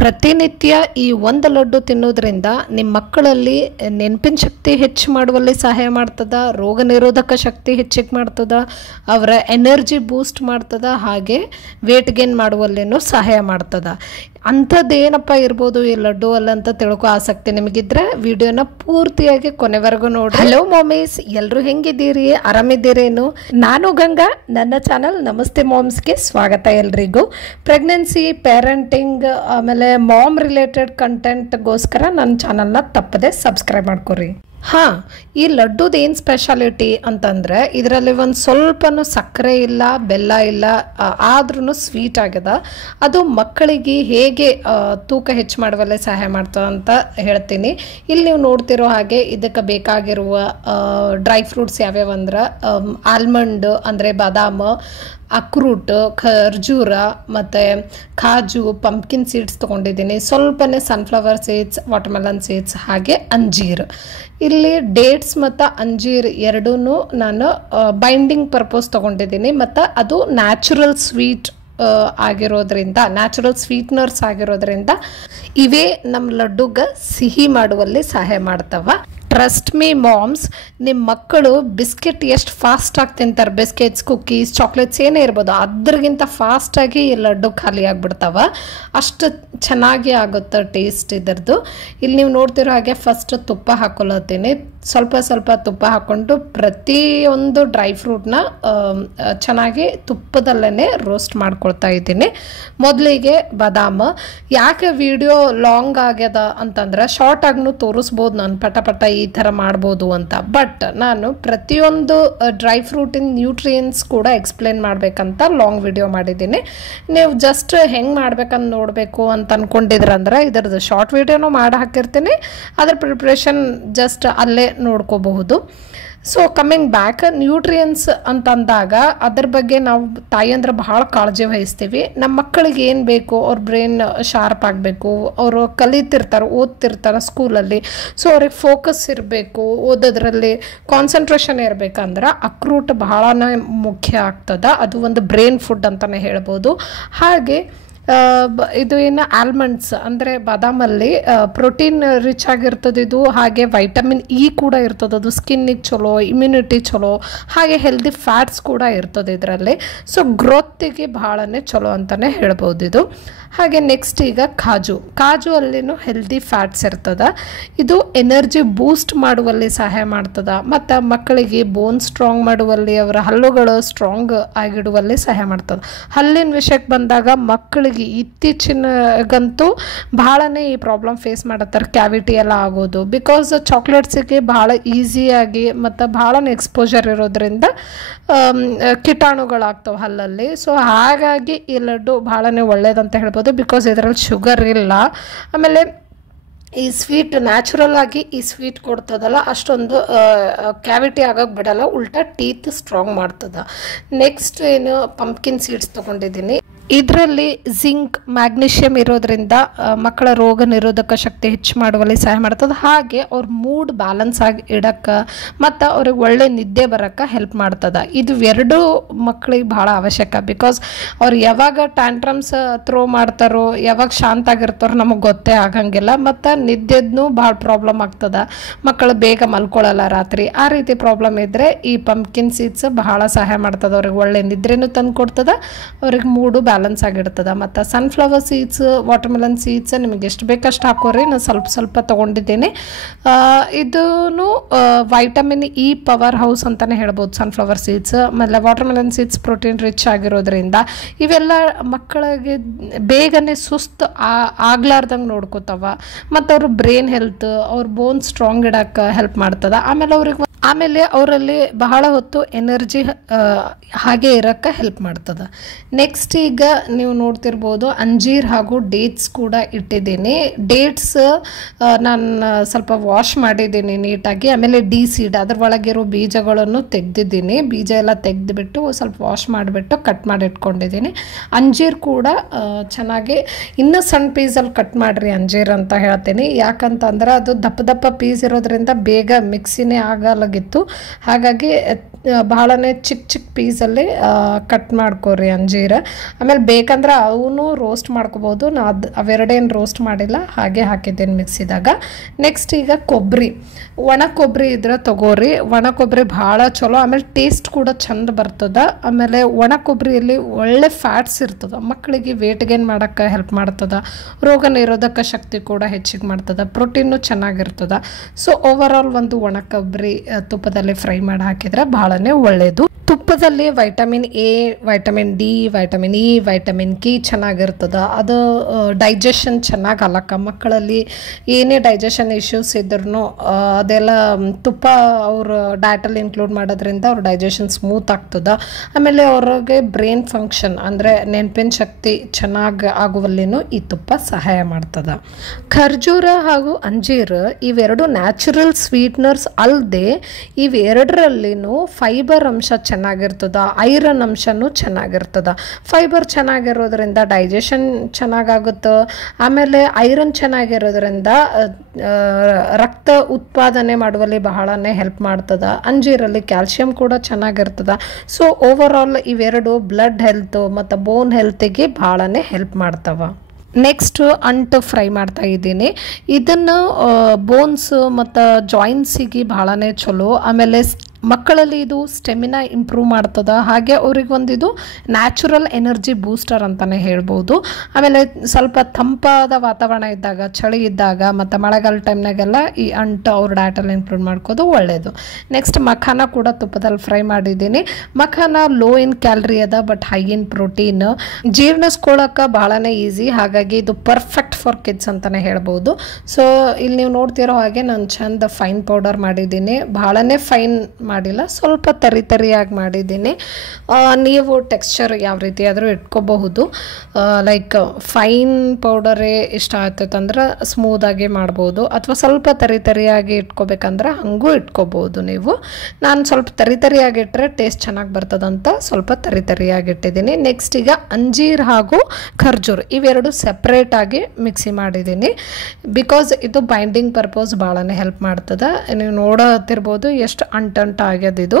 ಪ್ರತಿನಿತ್ಯ ಈ ಒಂದು ಲಡ್ಡು ತಿನ್ನೋದ್ರಿಂದ ನಿಮ್ಮ ಮಕ್ಕಳಲ್ಲಿ ನೆನಪಿನ ಶಕ್ತಿ ಹೆಚ್ಚು ಮಾಡುವಲ್ಲಿ ಸಹಾಯ ಮಾಡ್ತದ, ರೋಗ ನಿರೋಧಕ ಶಕ್ತಿ ಹೆಚ್ಚಿಗೆ ಮಾಡ್ತದ, ಅವರ ಎನರ್ಜಿ ಬೂಸ್ಟ್ ಮಾಡ್ತದ, ಹಾಗೆ ವೇಟ್ ಗೇನ್ ಮಾಡುವಲ್ಲಿನೂ ಸಹಾಯ ಮಾಡ್ತದ. ಅಂಥದ್ದೇನಪ್ಪ ಇರ್ಬೋದು ಈ ಲಡ್ಡು ಅಲ್ಲಂತ ತಿಳ್ಕೊ ಆಸಕ್ತಿ ನಿಮಗಿದ್ರೆ ವಿಡಿಯೋನ ಪೂರ್ತಿಯಾಗಿ ಕೊನೆವರೆಗೂ ನೋಡ್ರಿ. ಹಲೋ ಮಾಮೀಸ್, ಎಲ್ಲರೂ ಹೆಂಗಿದ್ದೀರಿ? ಆರಾಮಿದ್ದೀರೇನು? ನಾನು ಗಂಗಾ, ನನ್ನ ಚಾನಲ್ ನಮಸ್ತೆ ಮಾಮ್ಸ್ಗೆ ಸ್ವಾಗತ. ಎಲ್ರಿಗೂ ಪ್ರೆಗ್ನೆನ್ಸಿ, ಪೇರೆಂಟಿಂಗ್, ಆಮೇಲೆ ಮಾಮ್ ರಿಲೇಟೆಡ್ ಕಂಟೆಂಟ್ಗೋಸ್ಕರ ನನ್ನ ಚಾನಲ್ನ ತಪ್ಪದೆ ಸಬ್ಸ್ಕ್ರೈಬ್ ಮಾಡ್ಕೊರಿ. ಹಾಂ, ಈ ಲಡ್ಡುದು ಏನು ಸ್ಪೆಷಾಲಿಟಿ ಅಂತಂದರೆ ಇದರಲ್ಲಿ ಒಂದು ಸ್ವಲ್ಪನೂ ಸಕ್ಕರೆ ಇಲ್ಲ, ಬೆಲ್ಲ ಇಲ್ಲ, ಆದ್ರೂ ಸ್ವೀಟ್ ಆಗ್ಯದ. ಅದು ಮಕ್ಕಳಿಗೆ ಹೇಗೆ ತೂಕ ಹೆಚ್ಚು ಮಾಡುವಲ್ಲೇ ಸಹಾಯ ಮಾಡ್ತದೆ ಅಂತ ಹೇಳ್ತೀನಿ. ಇಲ್ಲಿ ನೀವು ನೋಡ್ತಿರೋ ಹಾಗೆ ಇದಕ್ಕೆ ಬೇಕಾಗಿರುವ ಡ್ರೈ ಫ್ರೂಟ್ಸ್ ಯಾವ್ಯಾವ ಅಂದ್ರೆ ಆಲ್ಮಂಡ್ ಅಂದರೆ ಬಾದಾಮ್, ಅಕ್ರೂಟ್, ಖರ್ಜೂರ, ಮತ್ತು ಕಾಜು, ಪಂಪ್ಕಿನ್ ಸೀಡ್ಸ್ ತೊಗೊಂಡಿದ್ದೀನಿ, ಸ್ವಲ್ಪನೇ ಸನ್ಫ್ಲವರ್ ಸೀಡ್ಸ್, ವಾಟರ್ಮೆಲನ್ ಸೀಡ್ಸ್, ಹಾಗೆ ಅಂಜೀರ್. ಇಲ್ಲಿ ಡೇಟ್ಸ್ ಮತ್ತು ಅಂಜೀರ್ ಎರಡೂ ನಾನು ಬೈಂಡಿಂಗ್ ಪರ್ಪಸ್ ತೊಗೊಂಡಿದ್ದೀನಿ, ಮತ್ತು ಅದು ನ್ಯಾಚುರಲ್ ಸ್ವೀಟ್ ಆಗಿರೋದ್ರಿಂದ, ನ್ಯಾಚುರಲ್ ಸ್ವೀಟ್ನರ್ಸ್ ಆಗಿರೋದ್ರಿಂದ ಇವೇ ನಮ್ಮ ಲಡ್ಡುಗೆ ಸಿಹಿ ಮಾಡುವಲ್ಲಿ ಸಹಾಯ ಮಾಡ್ತವ. ಟ್ರಸ್ಟ್ ಮೀ ಮಾಮ್ಸ್, ನಿಮ್ಮ ಮಕ್ಕಳು ಬಿಸ್ಕೆಟ್ ಎಷ್ಟು ಫಾಸ್ಟಾಗಿ ತಿಂತಾರೆ, ಬಿಸ್ಕೆಟ್ಸ್, ಕುಕ್ಕೀಸ್, ಚಾಕ್ಲೇಟ್ಸ್ ಏನೇ ಇರ್ಬೋದು, ಅದ್ರಿಗಿಂತ ಫಾಸ್ಟಾಗಿ ಈ ಲಡ್ಡು ಖಾಲಿ ಆಗಿಬಿಡ್ತಾವ. ಅಷ್ಟು ಚೆನ್ನಾಗಿ ಆಗುತ್ತೆ ಟೇಸ್ಟ್ ಇದರದ್ದು. ಇಲ್ಲಿ ನೀವು ನೋಡ್ತಿರೋ ಹಾಗೆ ಫಸ್ಟ್ ತುಪ್ಪ ಹಾಕೊಳತ್ತೀನಿ. ಸ್ವಲ್ಪ ಸ್ವಲ್ಪ ತುಪ್ಪ ಹಾಕ್ಕೊಂಡು ಪ್ರತಿಯೊಂದು ಡ್ರೈ ಫ್ರೂಟ್ನ ಚೆನ್ನಾಗಿ ತುಪ್ಪದಲ್ಲೇ ರೋಸ್ಟ್ ಮಾಡ್ಕೊಳ್ತಾ ಇದ್ದೀನಿ. ಮೊದಲಿಗೆ ಬಾದಾಮ್. ಯಾಕೆ ವಿಡಿಯೋ ಲಾಂಗ್ ಆಗ್ಯದ ಅಂತಂದ್ರೆ ಶಾರ್ಟ್ ಆಗೂ ತೋರಿಸ್ಬೋದು, ನಾನು ಪಟ ಈ ಥರ ಮಾಡ್ಬೋದು ಅಂತ. ಬಟ್ ನಾನು ಪ್ರತಿಯೊಂದು ಡ್ರೈ ಫ್ರೂಟಿನ ನ್ಯೂಟ್ರಿಯೆಂಟ್ಸ್ ಕೂಡ ಎಕ್ಸ್ಪ್ಲೇನ್ ಮಾಡಬೇಕಂತ ಲಾಂಗ್ ವಿಡಿಯೋ ಮಾಡಿದ್ದೀನಿ. ನೀವು ಜಸ್ಟ್ ಹೆಂಗೆ ಮಾಡ್ಬೇಕಂತ ನೋಡಬೇಕು ಅಂತ ಅಂದ್ಕೊಂಡಿದ್ರಂದ್ರೆ ಇದರದ್ದು ಶಾರ್ಟ್ ವಿಡಿಯೋನೂ ಮಾಡಿ ಹಾಕಿರ್ತೀನಿ, ಅದ್ರ ಪ್ರಿಪ್ರೇಷನ್ ಜಸ್ಟ್ ಅಲ್ಲೇ ನೋಡ್ಕೋಬಹುದು. ಸೊ ಕಮ್ಮಿಂಗ್ ಬ್ಯಾಕ್, ನ್ಯೂಟ್ರಿಯೆಂಟ್ಸ್ ಅಂತಂದಾಗ ಅದ್ರ ಬಗ್ಗೆ ನಾವು ತಾಯಿಯಂದ್ರೆ ಭಾಳ ಕಾಳಜಿ ವಹಿಸ್ತೀವಿ. ನಮ್ಮ ಮಕ್ಕಳಿಗೆ ಏನು ಬೇಕು, ಅವ್ರ ಬ್ರೈನ್ ಶಾರ್ಪ್ ಆಗಬೇಕು, ಅವರು ಕಲಿತಿರ್ತಾರೆ, ಓದ್ತಿರ್ತಾರೆ ಸ್ಕೂಲಲ್ಲಿ, ಸೊ ಅವ್ರಿಗೆ ಫೋಕಸ್ ಇರಬೇಕು, ಓದೋದ್ರಲ್ಲಿ ಕಾನ್ಸಂಟ್ರೇಷನ್ ಇರಬೇಕಂದ್ರೆ ಅಕ್ರೂಟ್ ಬಹಳನೇ ಮುಖ್ಯ ಆಗ್ತದೆ. ಅದು ಒಂದು ಬ್ರೈನ್ ಫುಡ್ ಅಂತಲೇ ಹೇಳ್ಬೋದು. ಹಾಗೆ ಇದು ಏನು ಆಲ್ಮಂಡ್ಸ್ ಅಂದರೆ ಬಾದಾಮಲ್ಲಿ ಪ್ರೋಟೀನ್ ರಿಚ್ ಆಗಿರ್ತದೆ ಇದು, ಹಾಗೆ ವೈಟಮಿನ್ ಇ ಕೂಡ ಇರ್ತದೆ, ಅದು ಸ್ಕಿನ್ನಿಗೆ ಚಲೋ, ಇಮ್ಯುನಿಟಿ ಚಲೋ, ಹಾಗೆ ಹೆಲ್ದಿ ಫ್ಯಾಟ್ಸ್ ಕೂಡ ಇರ್ತದೆ ಇದರಲ್ಲಿ. ಸೊ ಗ್ರೋತಿಗೆ ಭಾಳನೇ ಚಲೋ ಅಂತಲೇ ಹೇಳ್ಬೋದು ಇದು. ಹಾಗೆ ನೆಕ್ಸ್ಟ್ ಈಗ ಕಾಜು ಅಲ್ಲಿನೂ ಹೆಲ್ದಿ ಫ್ಯಾಟ್ಸ್ ಇರ್ತದೆ. ಇದು ಎನರ್ಜಿ ಬೂಸ್ಟ್ ಮಾಡುವಲ್ಲಿ ಸಹಾಯ ಮಾಡ್ತದೆ, ಮತ್ತು ಮಕ್ಕಳಿಗೆ ಬೋನ್ ಸ್ಟ್ರಾಂಗ್ ಮಾಡುವಲ್ಲಿ, ಅವರ ಹಲ್ಲುಗಳು ಸ್ಟ್ರಾಂಗ್ ಆಗಿಡುವಲ್ಲಿ ಸಹಾಯ ಮಾಡ್ತದೆ. ಹಲ್ಲಿನ ವಿಷಯಕ್ಕೆ ಬಂದಾಗ ಮಕ್ಕಳಿಗೆ ಇತ್ತೀಚಿನಗಂತೂ ಭಾಳನೇ ಈ ಪ್ರಾಬ್ಲಮ್ ಫೇಸ್ ಮಾಡತ್ತಾರೆ, ಕ್ಯಾವಿಟಿ ಎಲ್ಲ ಆಗೋದು. ಬಿಕಾಸ್ ಚಾಕ್ಲೇಟ್ಸಿಗೆ ಭಾಳ ಈಸಿಯಾಗಿ ಮತ್ತು ಭಾಳನೇ ಎಕ್ಸ್ಪೋಜರ್ ಇರೋದ್ರಿಂದ ಕೀಟಾಣುಗಳಾಗ್ತವೆ ಹಲ್ಲಲ್ಲಿ. ಸೊ ಹಾಗಾಗಿ ಈ ಲಡ್ಡು ಭಾಳನೇ ಒಳ್ಳೇದಂತ ಹೇಳ್ಬೋದು, ಬಿಕಾಸ್ ಇದರಲ್ಲಿ ಶುಗರ್ ಇಲ್ಲ. ಆಮೇಲೆ ಈ ಸ್ವೀಟ್ ನ್ಯಾಚುರಲ್ ಆಗಿ ಈ ಸ್ವೀಟ್ ಕೊಡ್ತದಲ್ಲ, ಅಷ್ಟೊಂದು ಕ್ಯಾವಿಟಿ ಆಗೋಕ್ಕೆ ಬಿಡಲ್ಲ, ಉಲ್ಟಾ ಟೀತ್ ಸ್ಟ್ರಾಂಗ್ ಮಾಡ್ತದ. ನೆಕ್ಸ್ಟ್ ಏನು ಪಂಪ್ಕಿನ್ ಸೀಡ್ಸ್ ತೊಗೊಂಡಿದ್ದೀನಿ. ಇದರಲ್ಲಿ ಜಿಂಕ್, ಮ್ಯಾಗ್ನೀಷಿಯಮ್ ಇರೋದ್ರಿಂದ ಮಕ್ಕಳ ರೋಗ ನಿರೋಧಕ ಶಕ್ತಿ ಹೆಚ್ಚು ಮಾಡುವಲ್ಲಿ ಸಹಾಯ ಮಾಡ್ತದೆ. ಹಾಗೆ ಅವ್ರ ಮೂಡ್ ಬ್ಯಾಲೆನ್ಸ್ ಆಗಿ ಇಡಕ್ಕೆ ಮತ್ತು ಅವ್ರಿಗೆ ಒಳ್ಳೆ ನಿದ್ದೆ ಬರೋಕ್ಕೆ ಹೆಲ್ಪ್ ಮಾಡ್ತದೆ. ಇದು ಎರಡೂ ಮಕ್ಕಳಿಗೆ ಭಾಳ ಅವಶ್ಯಕ. ಬಿಕಾಸ್ ಅವ್ರು ಯಾವಾಗ ಟ್ಯಾಂಟ್ರಮ್ಸ್ ಥ್ರೋ ಮಾಡ್ತಾರೋ, ಯಾವಾಗ ಶಾಂತ ಆಗಿರ್ತಾರೋ ನಮಗೆ ಗೊತ್ತೇ ಆಗಂಗಿಲ್ಲ, ಮತ್ತು ನಿದ್ದೆದ್ನೂ ಭಾಳ ಪ್ರಾಬ್ಲಮ್ ಆಗ್ತದೆ. ಮಕ್ಕಳು ಬೇಗ ಮಲ್ಕೊಳ್ಳಲ್ಲ ರಾತ್ರಿ. ಆ ರೀತಿ ಪ್ರಾಬ್ಲಮ್ ಇದ್ದರೆ ಈ ಪಂಪ್ಕಿನ್ ಸೀಡ್ಸ್ ಬಹಳ ಸಹಾಯ ಮಾಡ್ತದೆ. ಅವ್ರಿಗೆ ಒಳ್ಳೆ ನಿದ್ರೆನೂ ತಂದು ಕೊಡ್ತದೆ, ಅವ್ರಿಗೆ ಮೂಡು ಬ್ಯಾಲೆನ್ಸ್ ಆಗಿರ್ತದೆ. ಮತ್ತು ಸನ್ಫ್ಲವರ್ ಸೀಡ್ಸ್, ವಾಟರ್ಮೆಲನ್ ಸೀಡ್ಸ್ ನಿಮಗೆ ಎಷ್ಟು ಬೇಕಷ್ಟು ಹಾಕೋರಿ. ನಾನು ಸ್ವಲ್ಪ ತೊಗೊಂಡಿದ್ದೀನಿ. ಇದೂ ವೈಟಮಿನ್ ಇ ಪವರ್ ಹೌಸ್ ಅಂತಲೇ ಹೇಳ್ಬೋದು ಸನ್ಫ್ಲವರ್ ಸೀಡ್ಸ್. ಆಮೇಲೆ ವಾಟರ್ಮೆಲನ್ ಸೀಡ್ಸ್ ಪ್ರೋಟೀನ್ ರಿಚ್ ಆಗಿರೋದ್ರಿಂದ ಇವೆಲ್ಲ ಮಕ್ಕಳಿಗೆ ಬೇಗನೆ ಸುಸ್ತು ಆಗ್ಲಾರ್ದಂಗೆ ನೋಡ್ಕೋತಾವ, ಮತ್ತು ಅವ್ರ ಬ್ರೈನ್ ಹೆಲ್ತ್, ಅವ್ರ ಬೋನ್ ಸ್ಟ್ರಾಂಗ್ ಇಡಕ್ಕೆ ಹೆಲ್ಪ್ ಮಾಡ್ತದೆ. ಆಮೇಲೆ ಅವರಲ್ಲಿ ಬಹಳ ಹೊತ್ತು ಎನರ್ಜಿ ಹಾಗೆ ಇರೋಕ್ಕೆ ಹೆಲ್ಪ್ ಮಾಡ್ತದೆ. ನೆಕ್ಸ್ಟ್ ಈಗ ನೀವು ನೋಡ್ತಿರ್ಬೋದು ಅಂಜೀರ್ ಹಾಗೂ ಡೇಟ್ಸ್ ಕೂಡ ಇಟ್ಟಿದ್ದೀನಿ. ಡೇಟ್ಸ್ ನಾನು ಸ್ವಲ್ಪ ವಾಶ್ ಮಾಡಿದ್ದೀನಿ ನೀಟಾಗಿ. ಆಮೇಲೆ ಡಿ ಸೀಡ್, ಅದ್ರ ಒಳಗಿರೋ ಬೀಜಗಳನ್ನು ತೆಗೆದಿದ್ದೀನಿ. ಬೀಜ ಎಲ್ಲ ತೆಗೆದುಬಿಟ್ಟು ಸ್ವಲ್ಪ ವಾಶ್ ಮಾಡಿಬಿಟ್ಟು ಕಟ್ ಮಾಡಿ ಇಟ್ಕೊಂಡಿದ್ದೀನಿ. ಅಂಜೀರ್ ಕೂಡ ಚೆನ್ನಾಗಿ ಇನ್ನೂ ಸಣ್ಣ ಪೀಸಲ್ಲಿ ಕಟ್ ಮಾಡಿರಿ ಅಂಜೀರ್ ಅಂತ ಹೇಳ್ತೀನಿ. ಯಾಕಂತಂದ್ರೆ ಅದು ದಪ್ಪ ಪೀಸ್ ಇರೋದ್ರಿಂದ ಬೇಗ ಮಿಕ್ಸಿನೇ ಆಗಲ್ಲ ಆಗಿತ್ತು. ಹಾಗಾಗಿ ಭಾಳನೇ ಚಿಕ್ಕ ಚಿಕ್ಕ ಪೀಸಲ್ಲಿ ಕಟ್ ಮಾಡ್ಕೊರಿ ಅಂಜೀರ. ಆಮೇಲೆ ಬೇಕಂದ್ರೆ ಅವನು ರೋಸ್ಟ್ ಮಾಡ್ಕೋಬೋದು. ನಾ ಅವೆರಡೇನು ರೋಸ್ಟ್ ಮಾಡಿಲ್ಲ, ಹಾಗೆ ಹಾಕಿದ್ದೇನೆ ಮಿಕ್ಸಿದಾಗ. ನೆಕ್ಸ್ಟ್ ಈಗ ಕೊಬ್ಬರಿ, ಒಣ ಕೊಬ್ಬರಿ ಇದ್ರೆ ತಗೋರಿ. ಒಣ ಕೊಬ್ಬರಿ ಭಾಳ ಚಲೋ, ಆಮೇಲೆ ಟೇಸ್ಟ್ ಕೂಡ ಚಂದ ಬರ್ತದೆ. ಆಮೇಲೆ ಒಣ ಕೊಬ್ಬರಿಯಲ್ಲಿ ಒಳ್ಳೆ ಫ್ಯಾಟ್ಸ್ ಇರ್ತದೆ, ಮಕ್ಕಳಿಗೆ ವೇಟ್ ಗೇನ್ ಮಾಡೋಕ್ಕೆ ಹೆಲ್ಪ್ ಮಾಡ್ತದೆ, ರೋಗ ನಿರೋಧಕ ಶಕ್ತಿ ಕೂಡ ಹೆಚ್ಚಿಗೆ ಮಾಡ್ತದೆ, ಪ್ರೋಟೀನು ಚೆನ್ನಾಗಿರ್ತದೆ. ಸೊ ಓವರಾಲ್ ಒಂದು ಒಣ ಕೊಬ್ಬರಿ ತುಪ್ಪದಲ್ಲಿ ಫ್ರೈ ಮಾಡಿ ಹಾಕಿದ್ರೆ ಭಾಳನೇ ಒಳ್ಳೆಯದು. ತುಪ್ಪದಲ್ಲಿ vitamin A, vitamin D, vitamin E, vitamin K ಚೆನ್ನಾಗಿರ್ತದೆ. ಅದು ಡೈಜೆಷನ್ ಚೆನ್ನಾಗಿ ಅಲ್ಲಕ್ಕ. ಮಕ್ಕಳಲ್ಲಿ ಏನೇ ಡೈಜೆಷನ್ ಇಶ್ಯೂಸ್ ಇದ್ರೂ ಅದೆಲ್ಲ ತುಪ್ಪ ಅವ್ರ ಡಯಟಲ್ಲಿ ಇನ್ಕ್ಲೂಡ್ ಮಾಡೋದ್ರಿಂದ ಅವ್ರ ಡೈಜೆಷನ್ ಸ್ಮೂತ್ ಆಗ್ತದೆ. ಆಮೇಲೆ ಅವ್ರಿಗೆ ಬ್ರೈನ್ ಫಂಕ್ಷನ್ ಅಂದರೆ ನೆನಪಿನ ಶಕ್ತಿ ಚೆನ್ನಾಗಿ ಆಗುವಲ್ಲಿನೂ ಈ ತುಪ್ಪ ಸಹಾಯ ಮಾಡ್ತದೆ. ಖರ್ಜೂರ ಹಾಗೂ ಅಂಜೀರು ಇವೆರಡು ನ್ಯಾಚುರಲ್ ಸ್ವೀಟ್ನರ್ಸ್ ಅಲ್ಲದೆ ಇವೆರಡರಲ್ಲಿನೂ ಫೈಬರ್ ಅಂಶ ಚೆನ್ನಾಗಿರ್ತದ, ಐರನ್ ಅಂಶನೂ ಚೆನ್ನಾಗಿರ್ತದ. ಫೈಬರ್ ಚೆನ್ನಾಗಿರೋದ್ರಿಂದ ಡೈಜೆಷನ್ ಚೆನ್ನಾಗಾಗುತ್ತೆ. ಆಮೇಲೆ ಐರನ್ ಚೆನ್ನಾಗಿರೋದ್ರಿಂದ ರಕ್ತ ಉತ್ಪಾದನೆ ಮಾಡುವಲ್ಲಿ ಬಹಳನೇ ಹೆಲ್ಪ್ ಮಾಡ್ತದೆ. ಅಂಜೀರಲ್ಲಿ ಕ್ಯಾಲ್ಸಿಯಂ ಕೂಡ ಚೆನ್ನಾಗಿರ್ತದೆ. ಸೊ ಓವರಾಲ್ ಇವೆರಡು ಬ್ಲಡ್ ಹೆಲ್ತ್ ಮತ್ತು ಬೋನ್ ಹೆಲ್ತಿಗೆ ಭಾಳನೇ ಹೆಲ್ಪ್ ಮಾಡ್ತವೆ. ನೆಕ್ಸ್ಟ್ ಅಂಟು ಫ್ರೈ ಮಾಡ್ತಾ ಇದ್ದೀನಿ. ಇದನ್ನು ಬೋನ್ಸ್ ಮತ್ತು ಜಾಯಿಂಟ್ಸಿಗೆ ಭಾಳನೇ ಚಲೋ. ಆಮೇಲೆ ಮಕ್ಕಳಲ್ಲಿ ಇದು ಸ್ಟೆಮಿನಾ ಇಂಪ್ರೂವ್ ಮಾಡ್ತದೆ. ಹಾಗೆ ಅವ್ರಿಗೊಂದಿದು ನ್ಯಾಚುರಲ್ ಎನರ್ಜಿ ಬೂಸ್ಟರ್ ಅಂತಲೇ ಹೇಳ್ಬೋದು. ಆಮೇಲೆ ಸ್ವಲ್ಪ ತಂಪಾದ ವಾತಾವರಣ ಇದ್ದಾಗ, ಚಳಿ ಇದ್ದಾಗ ಮತ್ತು ಮಳೆಗಾಲ ಟೈಮ್ನಾಗೆಲ್ಲ ಈ ಅಂಟು ಅವ್ರ ಡಯಟಲ್ಲಿ ಇನ್ಕ್ಲೂಡ್ ಮಾಡ್ಕೋದು ಒಳ್ಳೆಯದು. ನೆಕ್ಸ್ಟ್ ಮಖಾನ ಕೂಡ ತುಪ್ಪದಲ್ಲಿ ಫ್ರೈ ಮಾಡಿದ್ದೀನಿ. ಮಖಾನ ಲೋ ಇನ್ ಕ್ಯಾಲರಿ ಅದ, ಬಟ್ ಹೈ ಇನ್ ಪ್ರೋಟೀನ್. ಜೀರ್ಣಿಸ್ಕೊಳ್ಳೋಕೆ ಭಾಳನೇ ಈಸಿ. ಹಾಗಾಗಿ ಇದು ಪರ್ಫೆಕ್ಟ್ ಫಾರ್ ಕಿಡ್ಸ್ ಅಂತಲೇ ಹೇಳ್ಬೋದು. ಸೊ ಇಲ್ಲಿ ನೀವು ನೋಡ್ತಿರೋ ಹಾಗೆ ನಾನು ಚಂದ ಫೈನ್ ಪೌಡರ್ ಮಾಡಿದ್ದೀನಿ. ಭಾಳನೇ ಫೈನ್ ಮಾಡಿಲ್ಲ, ಸ್ವಲ್ಪ ತರಿಯಾಗಿ ಮಾಡಿದ್ದೀನಿ. ನೀವು ಟೆಕ್ಸ್ಚರ್ ಯಾವ ರೀತಿ ಆದರೂ ಇಟ್ಕೋಬಹುದು. ಲೈಕ್ ಫೈನ್ ಪೌಡರೇ ಇಷ್ಟ ಆಗ್ತೈತಂದ್ರೆ ಸ್ಮೂದಾಗಿ ಮಾಡ್ಬೋದು, ಅಥವಾ ಸ್ವಲ್ಪ ತರಿಯಾಗಿ ಇಟ್ಕೋಬೇಕಂದ್ರೆ ಹಂಗೂ ಇಟ್ಕೋಬೋದು ನೀವು. ನಾನು ಸ್ವಲ್ಪ ತರಿಯಾಗಿ ಇಟ್ಟರೆ ಟೇಸ್ಟ್ ಚೆನ್ನಾಗಿ ಬರ್ತದಂತ ಸ್ವಲ್ಪ ತರಿಯಾಗಿ ಇಟ್ಟಿದ್ದೀನಿ. ನೆಕ್ಸ್ಟ್ ಈಗ ಅಂಜೀರ್ ಹಾಗೂ ಖರ್ಜೂರ್ ಇವೆರಡು ಸೆಪ್ರೇಟಾಗಿ ಮಿಕ್ಸಿ ಮಾಡಿದ್ದೀನಿ. ಬಿಕಾಸ್ ಇದು ಬೈಂಡಿಂಗ್ ಪರ್ಪಸ್ ಭಾಳನೇ ಹೆಲ್ಪ್ ಮಾಡ್ತದೆ. ನೀವು ನೋಡತ್ತಿರ್ಬೋದು ಎಷ್ಟು ಅಂಟಂಟು ಆಗ್ಯದಿದು.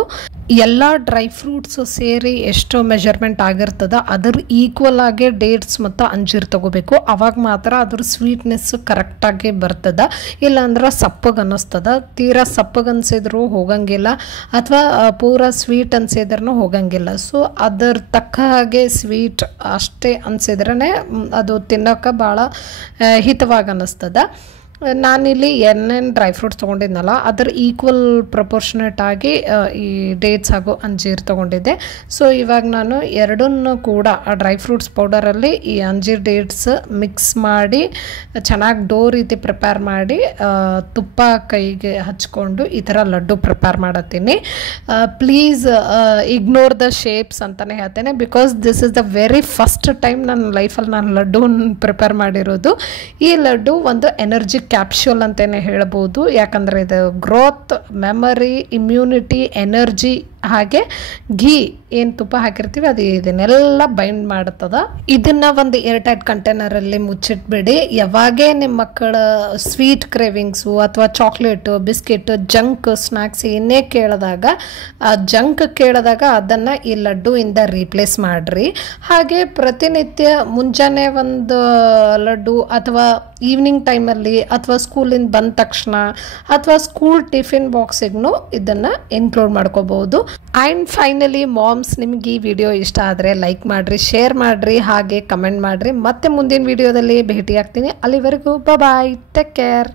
ಎಲ್ಲ ಡ್ರೈ ಫ್ರೂಟ್ಸ್ ಸೇರಿ ಎಷ್ಟು ಮೆಜರ್ಮೆಂಟ್ ಆಗಿರ್ತದೆ ಅದ್ರ ಈಕ್ವಲ್ ಆಗಿ ಡೇಟ್ಸ್ ಮತ್ತು ಅಂಜೀರ್ ತಗೋಬೇಕು. ಅವಾಗ ಮಾತ್ರ ಅದ್ರ ಸ್ವೀಟ್ನೆಸ್ ಕರೆಕ್ಟಾಗಿ ಬರ್ತದೆ. ಇಲ್ಲಾಂದ್ರೆ ಸಪ್ಪಗೆ ಅನ್ನಿಸ್ತದೆ. ತೀರಾ ಸಪ್ಪಗೆ ಅನ್ಸಿದ್ರು ಹೋಗಂಗಿಲ್ಲ, ಅಥವಾ ಪೂರಾ ಸ್ವೀಟ್ ಅನ್ಸಿದ್ರೂ ಹೋಗಂಗಿಲ್ಲ. ಸೊ ಅದ್ರ ತಕ್ಕ ಹಾಗೆ ಸ್ವೀಟ್ ಅಷ್ಟೇ ಅನ್ಸಿದ್ರೇ ಅದು ತಿನ್ನೋಕೆ ಭಾಳ ಹಿತವಾಗಿ ಅನ್ನಿಸ್ತದೆ. ನಾನಿಲ್ಲಿ ಏನೇನು ಡ್ರೈ ಫ್ರೂಟ್ಸ್ ತೊಗೊಂಡಿದ್ನಲ್ಲ ಅದರ ಈಕ್ವಲ್ ಪ್ರಪೋರ್ಷನೇಟ್ ಆಗಿ ಈ ಡೇಟ್ಸ್ ಹಾಗೂ ಅಂಜೀರ್ ತೊಗೊಂಡಿದ್ದೆ. ಸೊ ಇವಾಗ ನಾನು ಎರಡನ್ನೂ ಕೂಡ ಆ ಡ್ರೈ ಫ್ರೂಟ್ಸ್ ಪೌಡರಲ್ಲಿ ಈ ಅಂಜೀರ್ ಡೇಟ್ಸ್ ಮಿಕ್ಸ್ ಮಾಡಿ ಚೆನ್ನಾಗಿ ಡೋ ರೀತಿ ಪ್ರಿಪೇರ್ ಮಾಡಿ ತುಪ್ಪ ಕೈಗೆ ಹಚ್ಕೊಂಡು ಈ ಥರ ಲಡ್ಡು ಪ್ರಿಪೇರ್ ಮಾಡತ್ತೀನಿ. ಪ್ಲೀಸ್ ಇಗ್ನೋರ್ ದ ಶೇಪ್ಸ್ ಅಂತಲೇ ಹೇಳ್ತೇನೆ. Because this is the very first time ನನ್ನ ಲೈಫಲ್ಲಿ ನಾನು ಲಡ್ಡುನ ಪ್ರಿಪೇರ್ ಮಾಡಿರೋದು. ಈ ಲಡ್ಡು ಒಂದು ಎನರ್ಜಿ ಕ್ಯಾಪ್ಸ್ಯೂಲ್ ಅಂತಲೇ ಹೇಳ್ಬೋದು. ಯಾಕಂದರೆ ಇದು ಗ್ರೋತ್, ಮೆಮರಿ, ಇಮ್ಯುನಿಟಿ, ಎನರ್ಜಿ ಹಾಗೆ ಘೀ ಏನು ತುಪ್ಪ ಹಾಕಿರ್ತೀವಿ ಅದು ಇದನ್ನೆಲ್ಲ ಬೈಂಡ್ ಮಾಡುತ್ತದೆ. ಇದನ್ನು ಒಂದು ಏರ್ಟೈಟ್ ಕಂಟೈನರಲ್ಲಿ ಮುಚ್ಚಿಟ್ಬಿಡಿ. ಯಾವಾಗೇ ನಿಮ್ಮ ಮಕ್ಕಳ ಸ್ವೀಟ್ ಕ್ರೇವಿಂಗ್ಸು ಅಥವಾ ಚಾಕ್ಲೇಟು, ಬಿಸ್ಕೆಟ್, ಜಂಕ್ ಸ್ನ್ಯಾಕ್ಸ್ ಏನೇ ಕೇಳಿದಾಗ ಅದನ್ನು ಈ ಲಡ್ಡುವಿಂದ ರೀಪ್ಲೇಸ್ ಮಾಡಿರಿ. ಹಾಗೆ ಪ್ರತಿನಿತ್ಯ ಮುಂಜಾನೆ ಒಂದು ಲಡ್ಡು, ಅಥವಾ ಈವ್ನಿಂಗ್ ಟೈಮಲ್ಲಿ, ಅಥವಾ ಸ್ಕೂಲಿಂದ ಬಂದ ತಕ್ಷಣ, ಅಥವಾ ಸ್ಕೂಲ್ ಟಿಫಿನ್ ಬಾಕ್ಸಿಗೂ ಇದನ್ನು ಇನ್ಕ್ಲೂಡ್ ಮಾಡ್ಕೋಬಹುದು. ಆ್ಯಂಡ್ ಫೈನಲಿ ಮಾಮ್ಸ್, ನಿಮ್ಗೆ ಈ ವಿಡಿಯೋ ಇಷ್ಟ ಆದರೆ ಲೈಕ್ ಮಾಡಿರಿ, ಶೇರ್ ಮಾಡಿರಿ, ಹಾಗೆ ಕಮೆಂಟ್ ಮಾಡಿರಿ. ಮತ್ತೆ ಮುಂದಿನ ವಿಡಿಯೋದಲ್ಲಿ ಭೇಟಿ ಆಗ್ತೀನಿ. ಅಲ್ಲಿವರೆಗೂ ಬಾಯ್, ಟೇಕ್ ಕೇರ್.